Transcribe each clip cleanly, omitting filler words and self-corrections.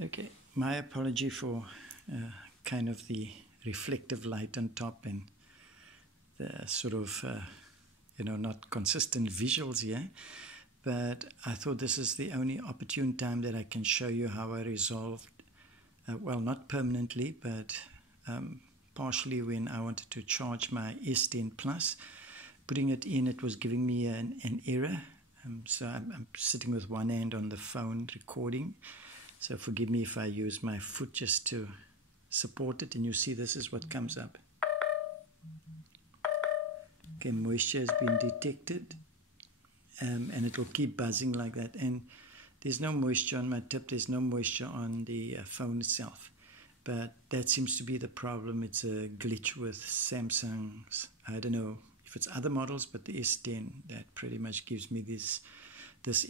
Okay, my apology for kind of the reflective light on top and the sort of, not consistent visuals here. But I thought this is the only opportune time that I can show you how I resolved, well, not permanently, but partially when I wanted to charge my S10 Plus. Putting it in, it was giving me an error. So I'm sitting with one hand on the phone recording. So forgive me if I use my foot just to support it. And you see this is what comes up. Okay, moisture has been detected. And it will keep buzzing like that. And there's no moisture on my tip. There's no moisture on the phone itself. But that seems to be the problem. It's a glitch with Samsung's. I don't know if it's other models, but the S10, that pretty much gives me this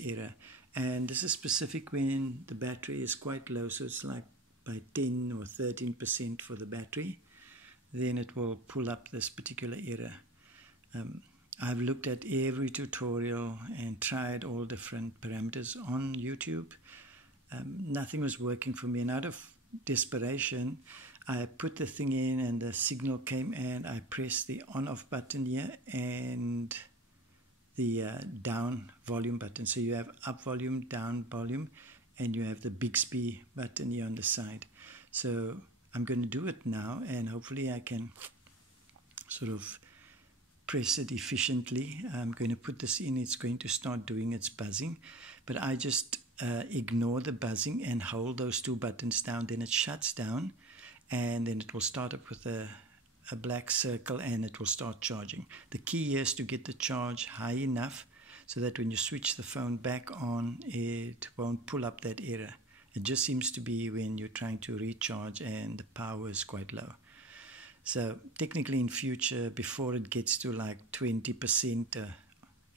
error. And this is specific when the battery is quite low, so it's like by 10 or 13% for the battery. Then it will pull up this particular error. I've looked at every tutorial and tried all different parameters on YouTube. Nothing was working for me, and out of desperation, I put the thing in and the signal came, and I pressed the on-off button here and the down volume button. So you have up volume, down volume, and you have the Bixby button here on the side. So I'm going to do it now, and hopefully I can sort of press it efficiently. I'm going to put this in. It's going to start doing its buzzing, but I just ignore the buzzing and hold those two buttons down. Then it shuts down, and then it will start up with a black circle, and it will start charging. The key is to get the charge high enough so that when you switch the phone back on, it won't pull up that error. It just seems to be when you're trying to recharge and the power is quite low. So technically in future, before it gets to like 20%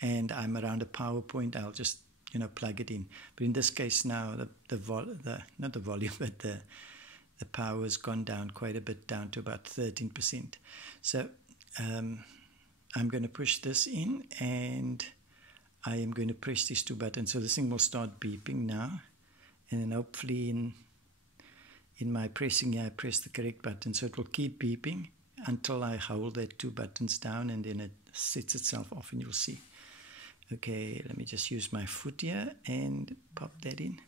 and I'm around a power point, I'll just plug it in. But in this case now, not the volume, but the power has gone down quite a bit, down to about 13%. So I'm going to push this in, and I am going to press these two buttons. So this thing will start beeping now, and then hopefully in my pressing here, I press the correct button. So it will keep beeping until I hold that two buttons down, and then it sets itself off, and you'll see. Okay, let me just use my foot here and pop that in.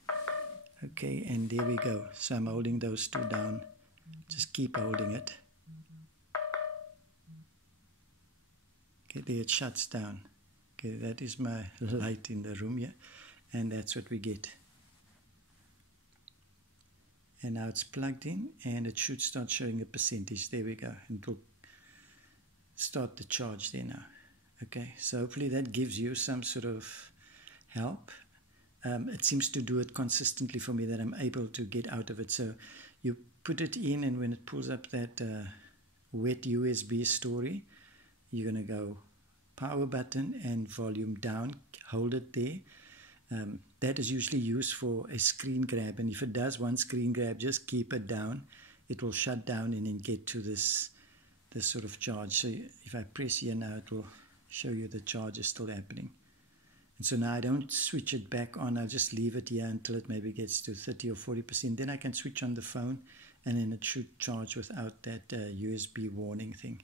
Okay, and there we go. So I'm holding those two down. Just keep holding it. Okay, there it shuts down. Okay, that is my light in the room here. And that's what we get. And now it's plugged in, and it should start showing a percentage. There we go. And it will start the charge there now. Okay, so hopefully that gives you some sort of help. It seems to do it consistently for me, that I'm able to get out of it. So you put it in, and when it pulls up that wet USB story, you're going to go power button and volume down, hold it there. That is usually used for a screen grab, and if it does one screen grab, just keep it down. It will shut down and then get to this sort of charge. So if I press here now, it will show you the charge is still happening. And so now I don't switch it back on. I'll just leave it here until it maybe gets to 30 or 40%. Then I can switch on the phone, and then it should charge without that USB warning thing.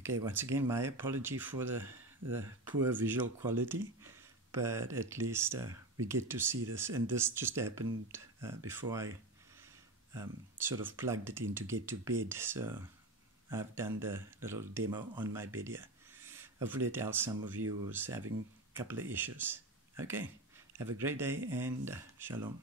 Okay, once again, my apology for the poor visual quality, but at least we get to see this. And this just happened before I sort of plugged it in to get to bed. So I've done the little demo on my bed here. Hopefully it helps some of you who's having couple of issues. Okay, have a great day, and shalom.